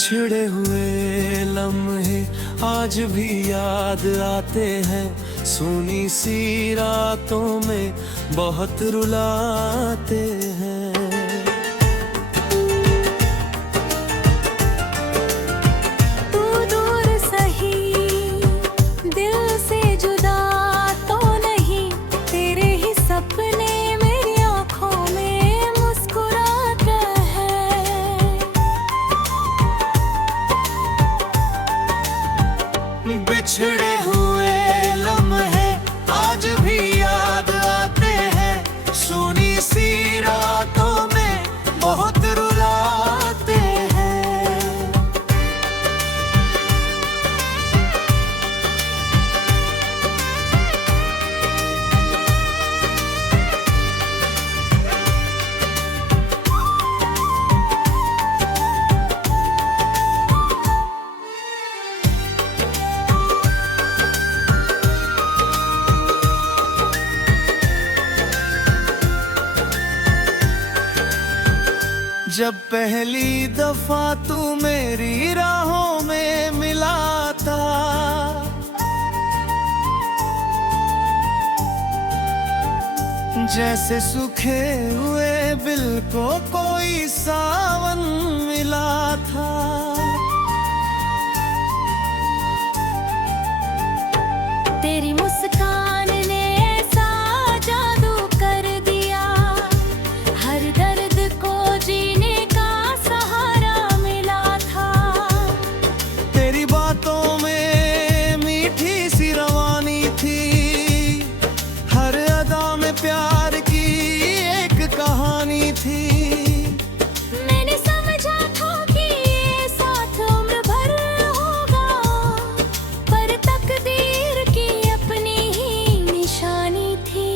बिछड़े हुए लम्हे आज भी याद आते हैं, सोनी सी रातों में बहुत रुलाते हैं। तू दूर सही दिल से जुदा तो नहीं, तेरे ही सपने मेरी आंखों में मुस्कुराते हैं। बिछड़े हुए लम्हे आज भी याद आते हैं, सोनी सी रातों में बहुत रुलाते हैं। जब पहली दफा तू मेरी राहों में मिला था, जैसे सूखे हुए बिल को कोई सावन मिला था। तेरी मुस्कान ने ऐसा जादू कर दिया, हर दर्द को जीने का सहारा मिला था। तेरी बातों में मीठी सी रवानी थी, हर अदा में प्यार की एक कहानी थी। मैंने समझा था कि ये साथ उम्र भर होगा, पर तकदीर की अपनी ही निशानी थी।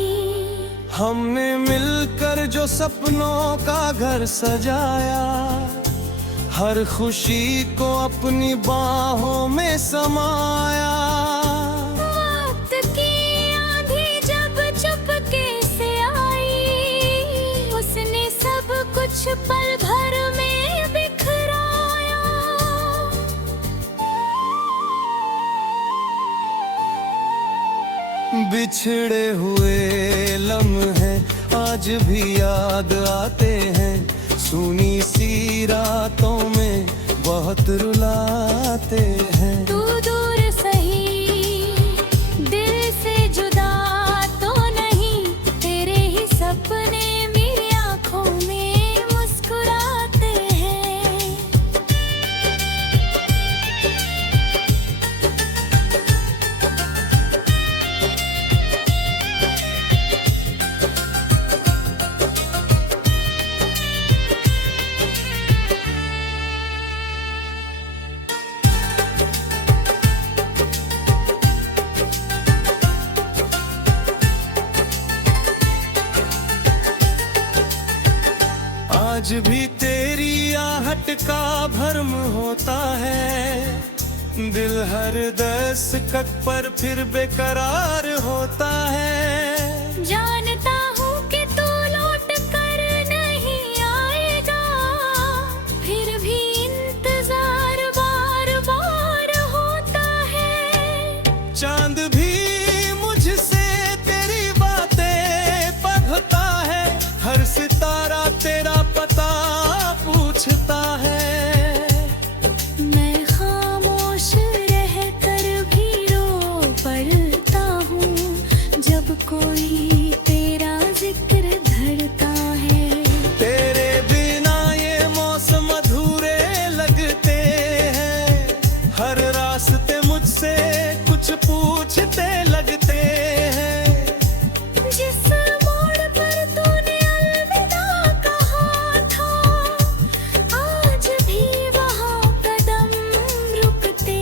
हमने मिलकर जो सपनों का घर सजाया, हर खुशी को अपनी बाहों में समाया। वक्त की आंधी जब चुपके से आई, उसने सब कुछ पल भर में बिखराया। बिछड़े हुए लम्हे आज भी याद आते हैं, सुनी सी रातों में बहुत रुलाते हैं। तू दूर सही दिल से जुदा तो नहीं, तेरे ही सपने मेरी आंखों में मुस्कुराते हैं। आज भी तेरी आहट का भरम होता है, दिल हर दस्तक पर फिर बेकरार होता है। जानता हूँ कि तू लौट कर नहीं आएगा, फिर भी इंतजार बार बार होता है। चांद भी मुझसे तेरी बातें पढ़ता है, हर सितारा तेरा पता पूछता है। मैं खामोश रह कर भी रो पड़ता हूँ, जब कोई तेरा जिक्र धरता है। तेरे बिना ये मौसम अधूरे लगते हैं, हर रास्ते मुझसे कुछ पूछते लगते हैं। जिस मोड़ पर तूने अलविदा कहा था, आज भी वहाँ कदम रुकते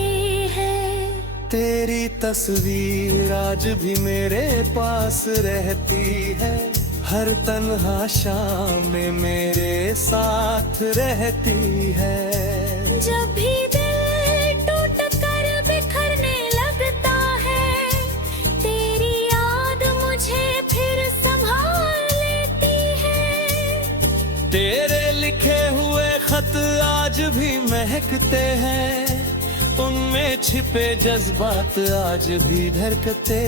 हैं। तेरी तस्वीर आज भी मेरे पास रहती है, हर तन्हा शाम में मेरे साथ रहती है। जब भी दिल टूट कर बिखरने लगता है, तेरी याद मुझे फिर संभाल लेती है। तेरे लिखे हुए खत आज भी महकते हैं, उनमें छिपे जज्बात आज भी धड़कते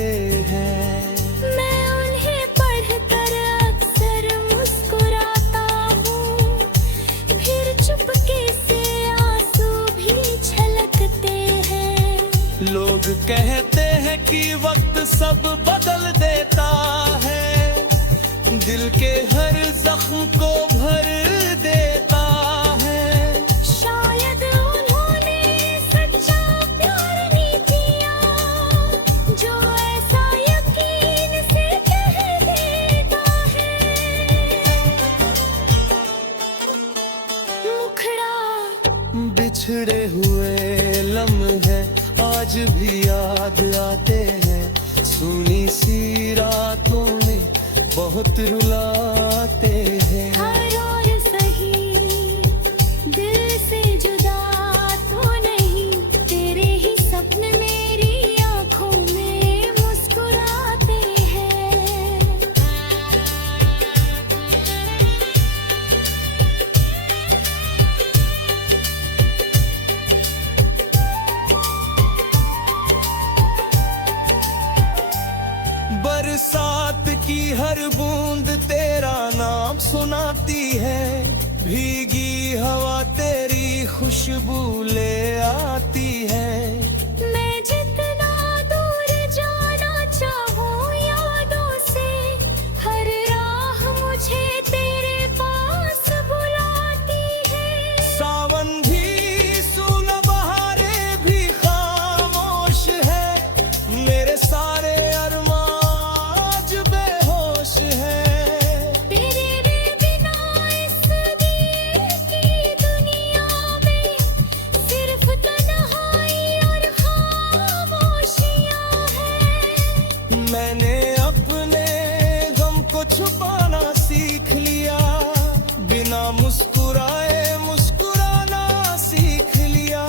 हैं। मैं उन्हें पढ़कर अक्सर मुस्कुराता हूँ, फिर चुपके से आंसू भी छलकते हैं। लोग कहते हैं कि वक्त सब बदल देता है, दिल के हर जख्म को भर देता है। शायद उन्होंने सच्चा प्यार नहीं किया, जो ऐसा यकीन से कह देता है। मुखड़ा बिछड़े हुए लम्हे आज भी याद आते हैं, सुनी सी रातों में बहुत रुलाते हैं। हर और सही दिल से जुदा तो नहीं, तेरे ही सपने मेरी आंखों में मुस्कुराते हैं। बरसात की हर बूंद तेरा नाम सुनाती है, भीगी हवा तेरी खुशबू ले आती है। मैं जितना दूर जाना चाहूँ यादों से, हर राह मुझे तेरे पास बुलाती है। सावन भी सूना बहारे भी खामोश है, मेरे सारे मैंने अपने गम को छुपाना सीख लिया, बिना मुस्कुराए मुस्कुराना सीख लिया।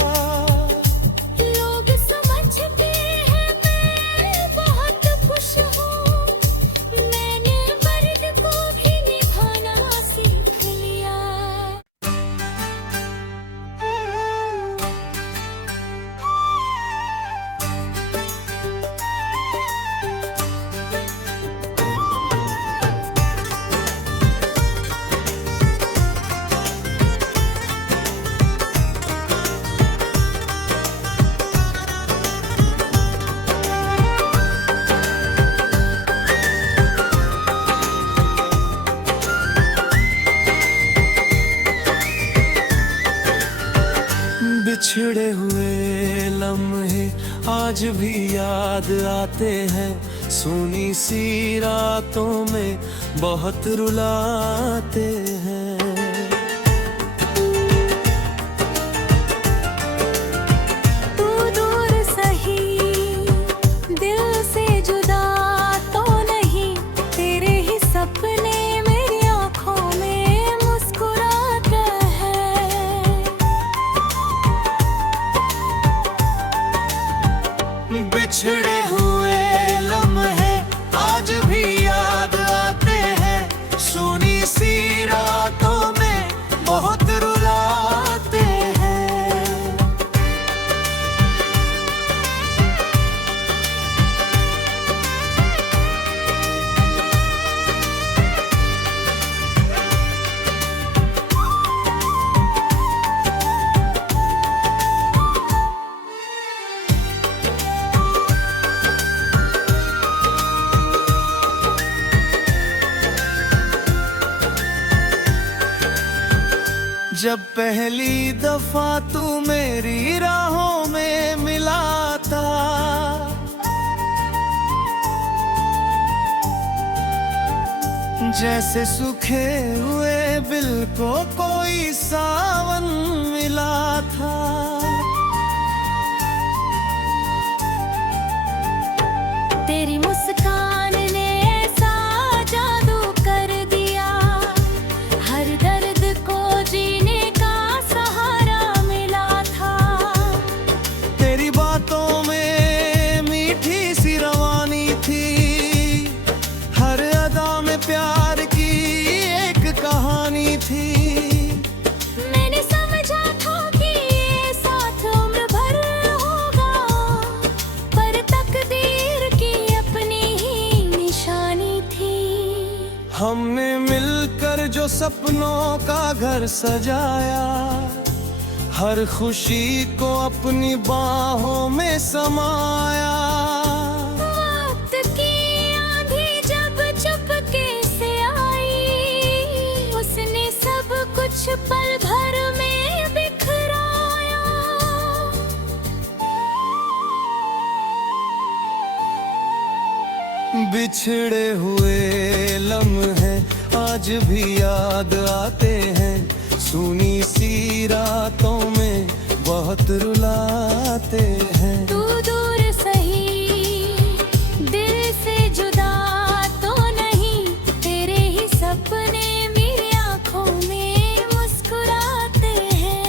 लोग समझते हैं मैं बहुत खुश हूँ, मैंने दर्द को भी निभाना सीख लिया। बिछड़े हुए लम्हे आज भी याद आते हैं, सुनी सी रातों में बहुत रुलाते हैं। तू दूर सही दिल से जुदा तो नहीं, तेरे ही सपने मेरी आंखों में मुस्कुराते हैं। बिछड़े हुए लम्हे आज भी याद आते हैं, सुनी सी रातों में बहुत रुलाते हैं। जब पहली दफा तू मेरी राहों में मिला था, जैसे सूखे हुए बिल को कोई सावन मिला था। तेरी मुस्कान ने ऐसा जादू कर दिया, हर दर्द को जीने का सहारा मिला था। तेरी बातों में मीठी सी रवानी थी, हर अदा में प्यार की एक कहानी थी। मैंने सपनों का घर सजाया, हर खुशी को अपनी बाहों में समाया। वक्त की आंधी जब चुपके से आई, उसने सब कुछ पल भर में बिखराया। बिछड़े हुए लम्हे आज भी याद आते हैं, सुनी सी रातों में बहुत रुलाते हैं। तू दूर सही, दिल से जुदा तो नहीं, तेरे ही सपने मेरी आंखों में मुस्कुराते हैं।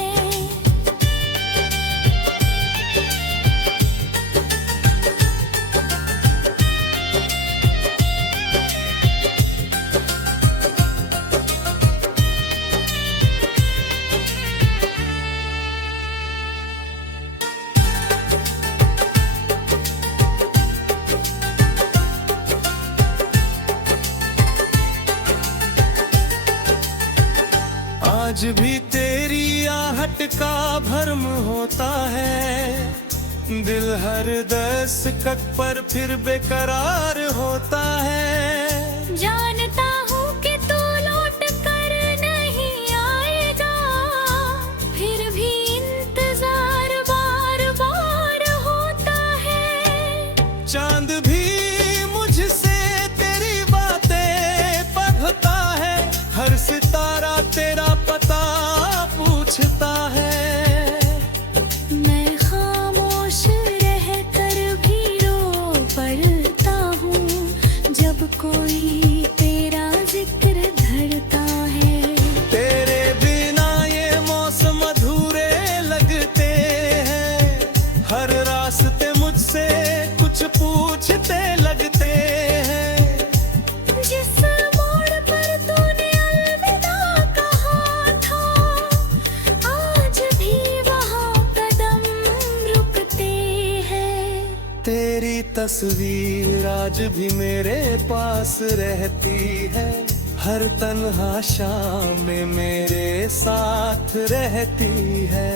आज भी तेरी आहट का भरम होता है, दिल हर दस्तक पर फिर बेकरार होता है। जानता हूँ कि तू लौट कर नहीं आएगा, फिर भी इंतजार बार बार होता है। चांद भी मुझसे तेरी बातें पढ़ता है, हर सितारा तेरा पता पूछता है। मैं खामोश रह कर भी रो पड़ता हूँ, जब कोई तेरा जिक्र धरता है। तेरे बिना ये मौसम अधूरे लगते हैं, हर रास्ते मुझसे कुछ पूछते लगते हैं। जिस मोड़ पर तूने अलविदा कहा था, आज भी वहाँ कदम रुकते हैं। तेरी तस्वीर आज भी मेरे पास रहती है, हर तन्हा शाम में मेरे साथ रहती है।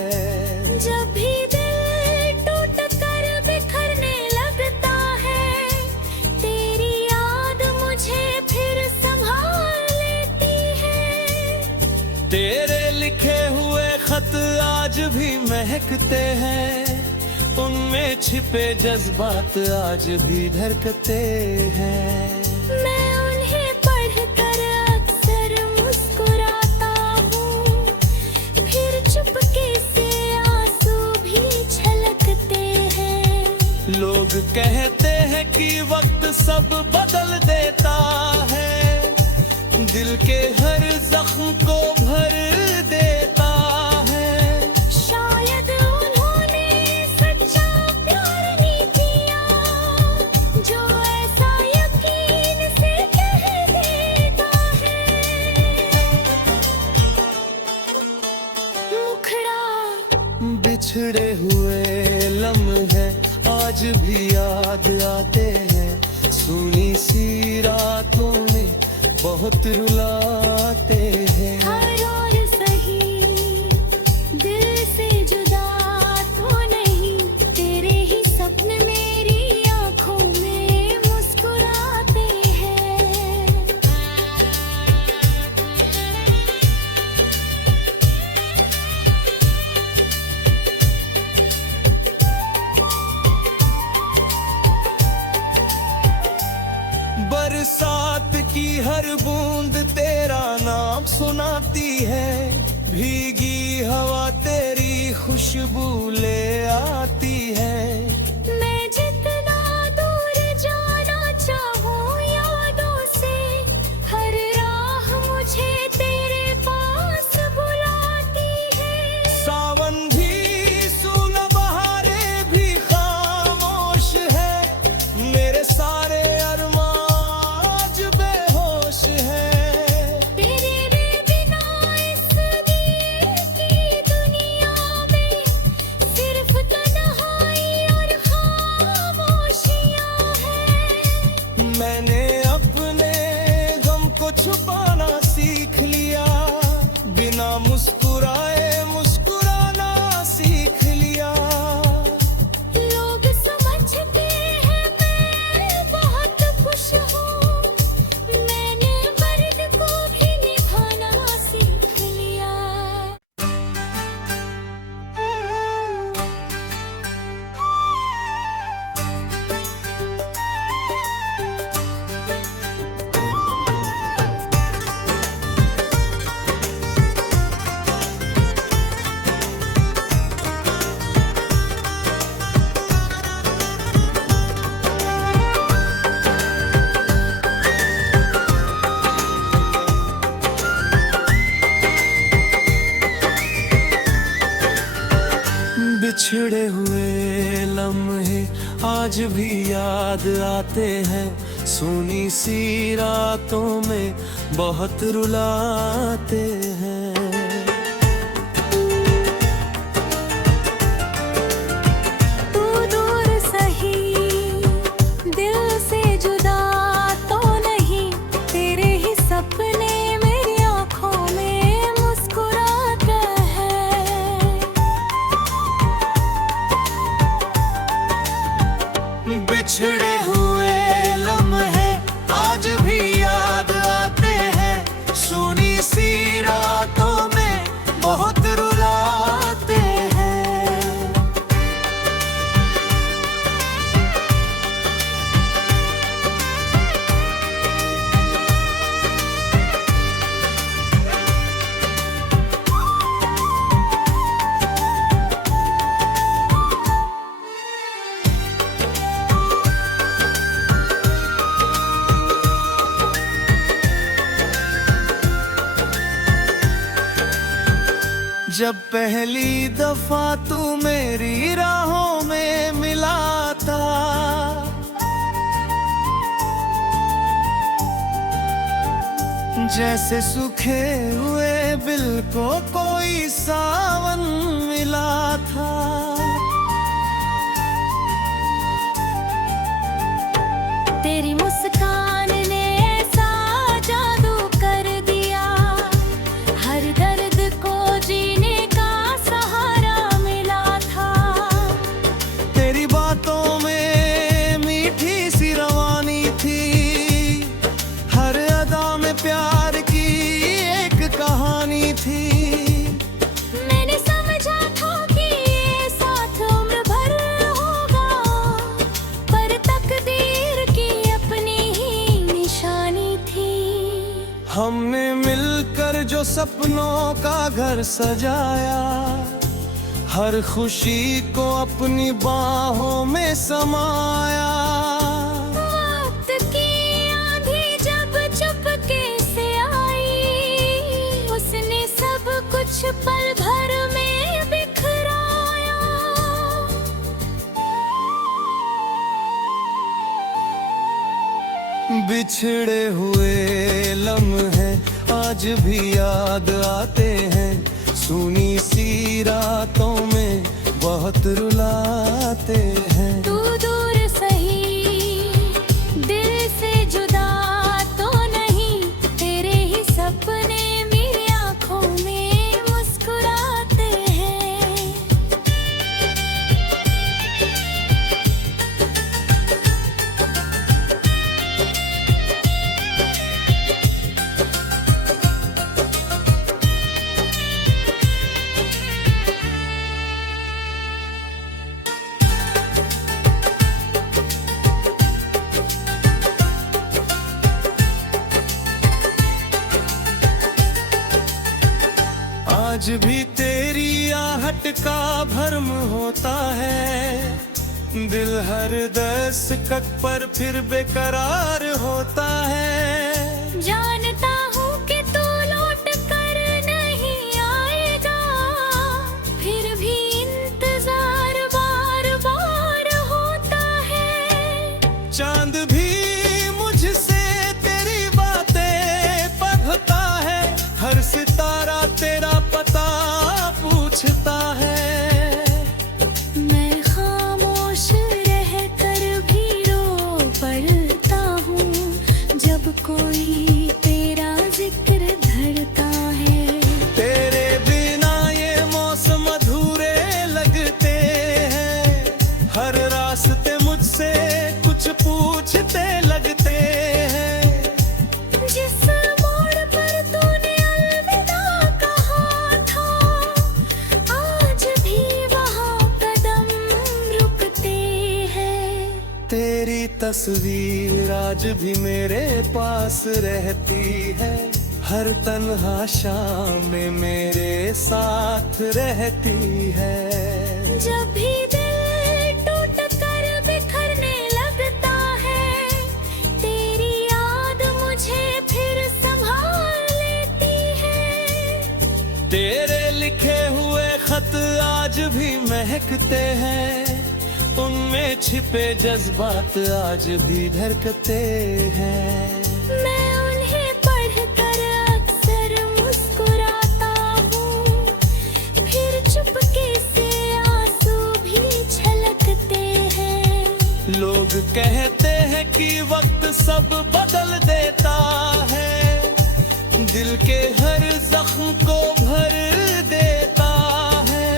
जब भी दिल टूट कर बिखरने लगता है, तेरी याद मुझे फिर संभाल लेती है। तेरे लिखे हुए खत आज भी महकते हैं, उनमें छिपे जज्बात आज भी धड़कते हैं। मैं उन्हें पढ़कर अक्सर मुस्कुराता हूँ, फिर चुपके से आंसू भी छलकते हैं। लोग कहते हैं कि वक्त सब बदल देता है, दिल के हर जख्म को भर देता है। शायद उन्होंने सच्चा प्यार नहीं किया, जो ऐसा यकीन से कह देता है। मुखड़ा बिछड़े हुए लम्हे आज भी याद आते हैं, सुनी सी रातों में बहुत रुलाते हैं। हर और सही, दिल से जुदा तो नहीं, तेरे ही सपने मेरी आंखों में मुस्कुराते हैं। बरसात की हर बूंद तेरा नाम सुनाती है, भीगी हवा तेरी खुशबू ले आती है। मैं जितना दूर जाना चाहूँ यादों से, हर राह मुझे तेरे पास बुलाती है। सावन भी सूना बहारे भी खामोश है, मेरे सारे अरमान आज बेहोश है। तेरे बिना इस दिल की दुनिया में सिर्फ तन्हाई और मुस्कुराए मुस्कुराना सीख लिया। लोग समझते हैं मैं बहुत खुश हूँ, मैंने मर्द को भी निभाना सीख लिया। बिछड़े हुए लम्हे आज भी याद आते हैं, सोनी सी रातों में बहुत रुलाते हैं। तू दूर सही दिल से जुदा तो नहीं, तेरे ही सपने मेरी आंखों में मुस्कुराते हैं। बिछड़े हुए लम्हे आज भी याद आते हैं, सोनी सी रातों में बहुत रुलाते हैं। जब पहली दफा तू मेरी राहों में मिला था, जैसे सूखे हुए बिल को कोई सावन मिला था। तेरी मुस्कान ने ऐसा जादू कर दिया, हर दर्द को जीने का सहारा मिला था। तेरी बातों में मीठी सी रवानी थी, हर अदा में प्यार की एक कहानी थी। मैंने समझा था कि ये साथ उम्र भर होगा, पर तकदीर की अपनी ही निशानी थी। हमने मिलकर जो सपनों का घर सजाया, हर खुशी को अपनी बाहों में समाया। वक्त की आंधी जब चुपके से आई, उसने सब कुछ पल भर में बिखराया। बिछड़े हुए लम्हे आज भी याद आते हैं, सूनी सी रातों में बहुत रुलाते हैं। तू दूर सही दिल से जुदा तो नहीं, तेरे ही सपने मेरी आंखों में मुस्कुराते हैं। आज भी तेरी आहट का भरम होता है, दिल हर दस्तक पर फिर बेकरार होता है। जानता हूँ कि तू लौट कर नहीं आएगा, फिर भी इंतजार बार बार होता है। चांद भी मुझसे तेरी बातें पढ़ता है, हर सितारा तेरा पता पूछता है। मैं खामोश रह कर भी रो पड़ता हूँ, जब कोई तेरा तस्वीर आज भी मेरे पास रहती है, हर तन्हा शाम में मेरे साथ रहती है। जब भी दिल टूट कर बिखरने लगता है, तेरी याद मुझे फिर संभाल लेती है। तेरे लिखे हुए खत आज भी महकते हैं, उनमें छिपे जज्बात आज भी धड़कते हैं। मैं उन्हें पढ़कर अक्सर मुस्कुराता हूँ, फिर चुपके से आंसू भी छलकते हैं। लोग कहते हैं कि वक्त सब बदल देता है, दिल के हर जख्म को भर देता है।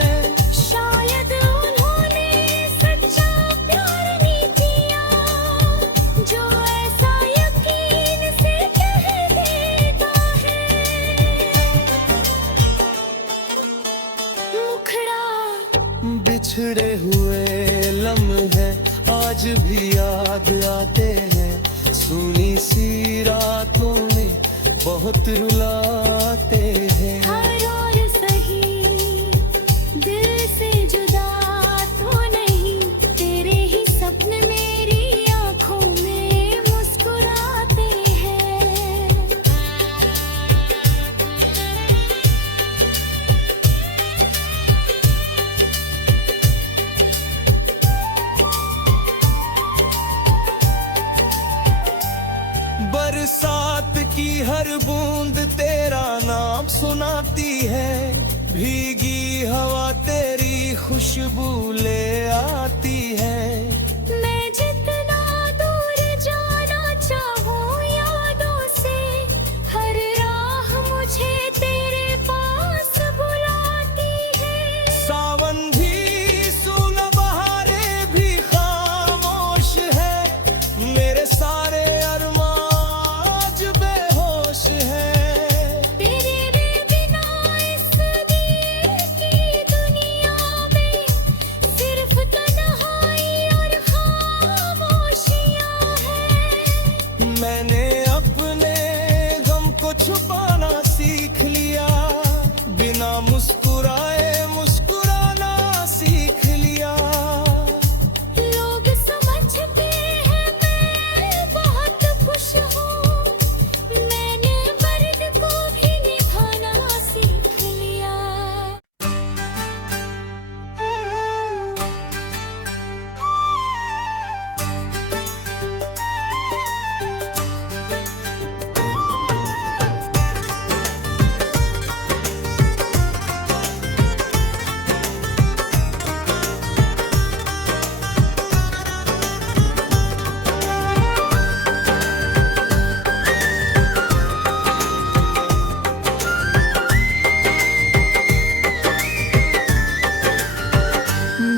शायद उन्होंने सच्चा प्यार नहीं किया, जो ऐसा यकीन से कह देता है। मुखड़ा बिछड़े हुए लम्हे आज भी याद आते हैं, सुनी सी रातों में बहुत रुलाते हैं। हर और सही दिल से जुदा तो नहीं, तेरे ही सपने मेरी आंखों में मुस्कुराते हैं। बरसात की हर बूंद तेरा नाम सुनाती है, भीगी हवा तेरी खुशबू ले आती है। मैं जितना दूर जाना चाहूँ यादों से, हर राह मुझे तेरे पास बुलाती है। सावन भी सूना बहारें भी खामोश है, मेरे सारे मैंने अपने गम को छुपाना सीख लिया, बिना मुस्कुराए मुस्कुराना सीख लिया। लोग समझते हैं मैं बहुत खुश हूँ, मैंने दर्द को भी निभाना सीख लिया।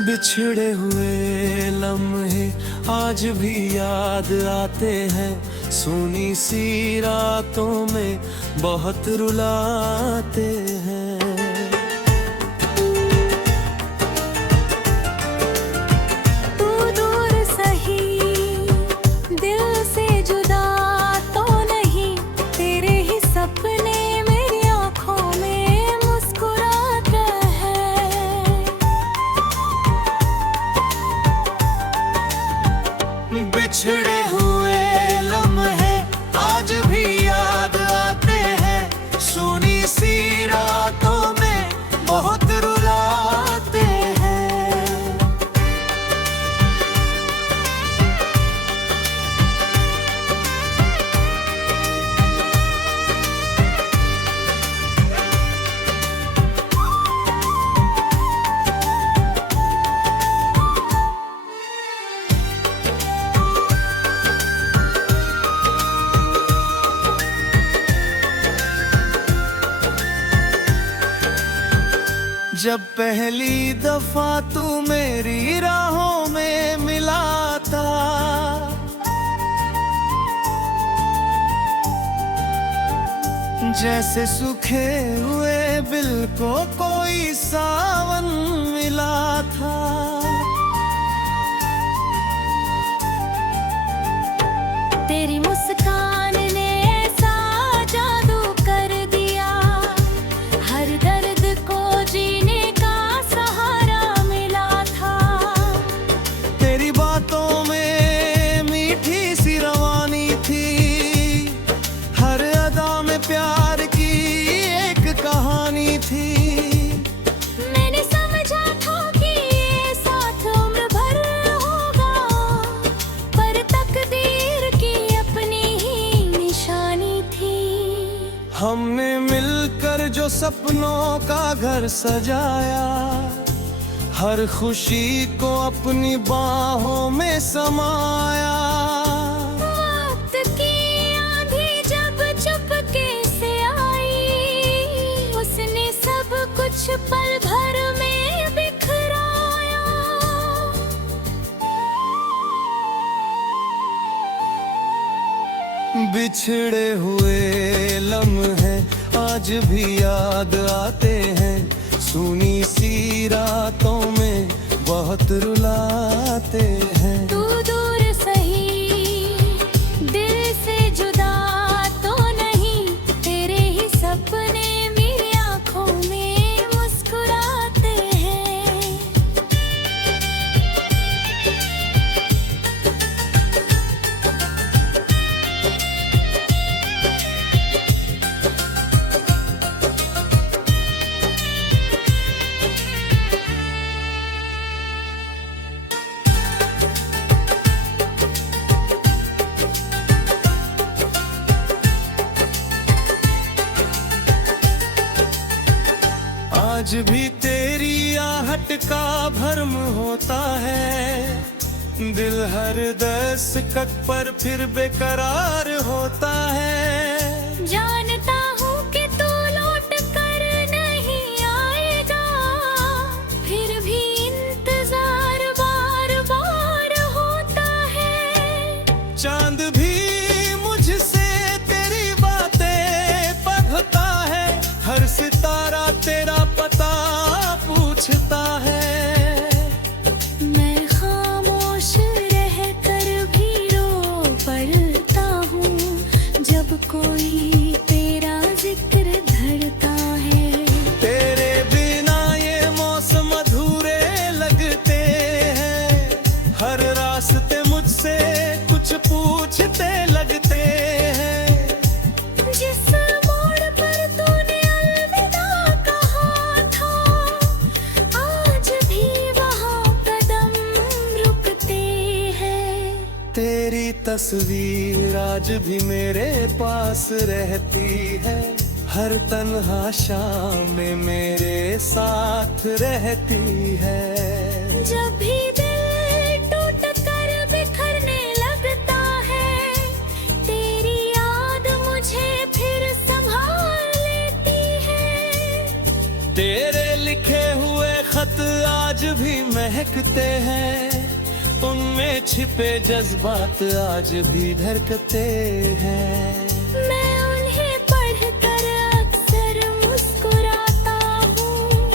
बिछड़े हुए लम्हे आज भी याद आते हैं, सुनी सी रातों में बहुत रुलाते हैं। तू दूर सही दिल से जुदा तो नहीं, तेरे ही सपने मेरी आंखों में मुस्कुराते हैं। बिछड़े हुए लम्हे आज भी याद आते हैं, सुनी सी रातों में बहुत रुलाते हैं। जब पहली दफा तू मेरी राहों में मिला था, जैसे सूखे हुए बिल को कोई सावन मिला था। सपनों का घर सजाया, हर खुशी को अपनी बाहों में समाया। वक्त की आंधी जब चुपके से आई, उसने सब कुछ पल भर में बिखराया। बिछड़े हुए लम्हे आज भी याद आते हैं, सुनी सी रातों में बहुत रुलाते हैं। तू दूर सही दिल से जुदा तो नहीं, तेरे ही सपने मेरी आंखों में मुस्कुराते हैं। आज भी तेरी आहट का भरम होता है, दिल हर दस्तक पर फिर बेकरार होता है। जानता हूँ कि तू लौट कर नहीं आएगा, फिर भी इंतजार बार बार होता है। चांद भी मुझसे तेरी बातें पढ़ता है, हर सितारा तेरा पता पूछता है। मैं खामोश रह कर भी रो पड़ता हूँ, जब कोई तेरा जिक्र धरता है। तेरे बिना ये मौसम अधूरे लगते हैं, हर रास्ते मुझसे कुछ पूछते लगते हैं। जिस मोड़ पर तूने अलविदा कहा था, आज भी वहाँ कदम रुकते हैं। तेरी तस्वीर आज भी मेरे पास रहती है, हर तन्हा शाम में मेरे साथ रहती है। जब भी दिल टूट कर बिखरने लगता है, तेरी याद मुझे फिर संभाल लेती है। तेरे लिखे हुए खत आज भी महकते हैं, उनमें छिपे जज्बात आज भी धड़कते हैं। मैं उन्हें पढ़कर अक्सर मुस्कुराता हूँ,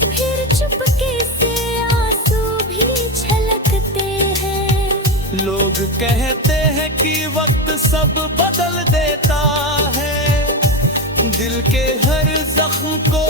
फिर चुपके से आंसू भी छलकते हैं। लोग कहते हैं कि वक्त सब बदल देता है, दिल के हर जख्म को